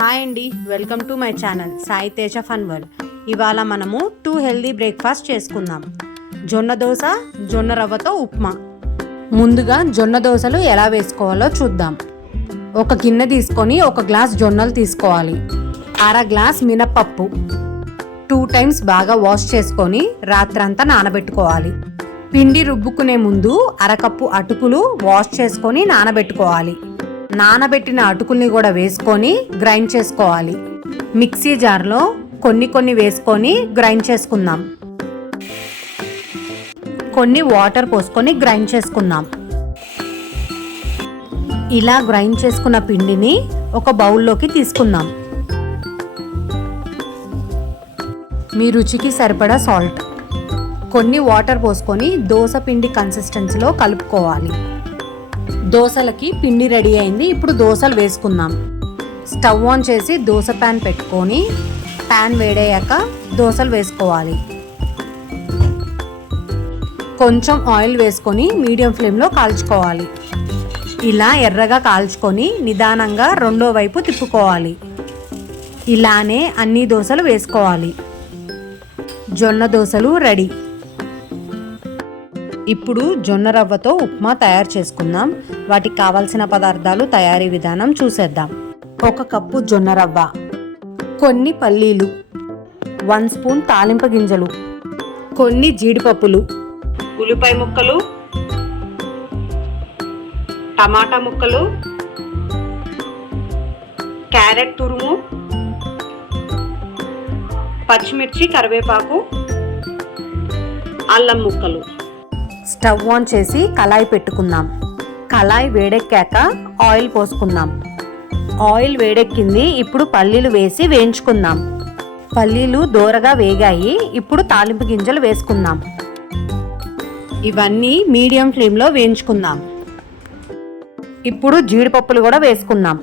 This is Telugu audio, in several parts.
హాయ్ అండి welcome to my channel Sai Teja fun world. ఇవాళ మనము టూ హెల్దీ బ్రేక్ఫాస్ట్ చేసుకుందాం. జొన్న దోశ జొన్న రవ్వతో ఉప్మా. ముందుగా జొన్న దోశలు ఎలా వేసుకోవాలో చూద్దాం. ఒక గిన్నె తీసుకొని ఒక గ్లాస్ జొన్నలు తీసుకోవాలి. అర గ్లాస్ మినపప్పు టూ టైమ్స్ బాగా వాష్ చేసుకొని రాత్రంతా నానబెట్టుకోవాలి. పిండి రుబ్బుకునే ముందు అరకప్పు అటుకులు వాష్ చేసుకొని నానబెట్టుకోవాలి. నానబెట్టిన అటుకుల్ని కూడా వేసుకొని గ్రైండ్ చేసుకోవాలి. మిక్సీ జార్లో కొన్ని కొన్ని వేసుకొని గ్రైండ్ చేసుకుందాం. కొన్ని వాటర్ పోసుకొని గ్రైండ్ చేసుకుందాం. ఇలా గ్రైండ్ చేసుకున్న పిండిని ఒక బౌల్లోకి తీసుకుందాం. మీ రుచికి సరిపడా సాల్ట్. కొన్ని వాటర్ పోసుకొని దోశ పిండి కన్సిస్టెన్సీలో కలుపుకోవాలి. దోశలకి పిండి రెడీ అయింది. ఇప్పుడు దోశలు వేసుకుందాం. స్టవ్ ఆన్ చేసి దోశ ప్యాన్ పెట్టుకొని ప్యాన్ వేడయ్యాక దోశలు వేసుకోవాలి. కొంచెం ఆయిల్ వేసుకొని మీడియం ఫ్లేమ్లో కాల్చుకోవాలి. ఇలా ఎర్రగా కాల్చుకొని నిదానంగా రెండో వైపు తిప్పుకోవాలి. ఇలానే అన్ని దోశలు వేసుకోవాలి. జొన్న దోశలు రెడీ. ఇప్పుడు జొన్న రవ్వతో ఉప్మా తయారు చేసుకుందాం. వాటికి కావాల్సిన పదార్థాలు తయారీ విధానం చూసేద్దాం. ఒక కప్పు జొన్న రవ్వ కొన్ని పల్లీలు వన్ స్పూన్ తాలింప గింజలు కొన్ని జీడిపప్పులు ఉల్లిపాయ ముక్కలు టమాటా ముక్కలు క్యారెట్ తురుము పచ్చిమిర్చి కరివేపాకు అల్లం ముక్కలు. స్టవ్ ఆన్ చేసి కళాయి పెట్టుకుందాం. కళాయి వేడెక్కాక ఆయిల్ పోసుకుందాం. ఆయిల్ వేడెక్కింది ఇప్పుడు పల్లీలు వేసి వేయించుకుందాం. పల్లీలు దూరగా వేగాయి ఇప్పుడు తాలింపు గింజలు వేసుకుందాం. ఇవన్నీ మీడియం ఫ్లేమ్లో వేయించుకుందాం. ఇప్పుడు జీడిపప్పులు కూడా వేసుకుందాం.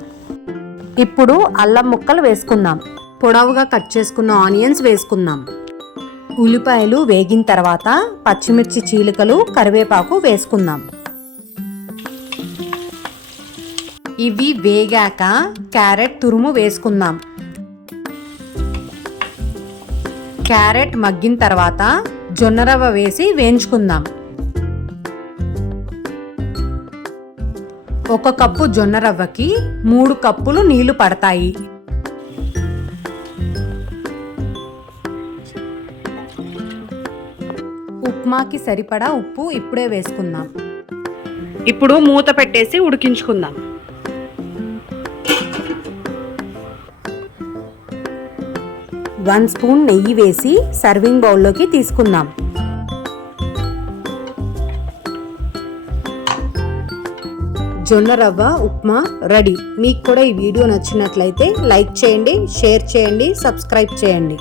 ఇప్పుడు అల్లం ముక్కలు వేసుకుందాం. పొడవుగా కట్ చేసుకున్న ఆనియన్స్ వేసుకుందాం. ఉల్లిపాయలు వేగిన తర్వాత పచ్చిమిర్చి చీలికలు కరివేపాకు వేసుకుందాం. ఇవి వేగాక క్యారెట్ తురుము వేసుకుందాం. క్యారెట్ మగ్గిన తర్వాత జొన్న రవ్వ వేసి వేయించుకుందాం. ఒక కప్పు జొన్న రవ్వకి మూడు కప్పులు నీళ్ళు పడతాయి. ఉప్మాకి సరిపడా ఉప్పు ఇప్పుడే వేసుకుందాం. ఇప్పుడు మూత పెట్టేసి ఉడికించుకుందాం. వన్ స్పూన్ నెయ్యి వేసి సర్వింగ్ బౌల్లోకి తీసుకుందాం. జొన్న రవ్వ ఉప్మా రెడీ. మీకు కూడా ఈ వీడియో నచ్చినట్లయితే లైక్ చేయండి షేర్ చేయండి సబ్స్క్రైబ్ చేయండి.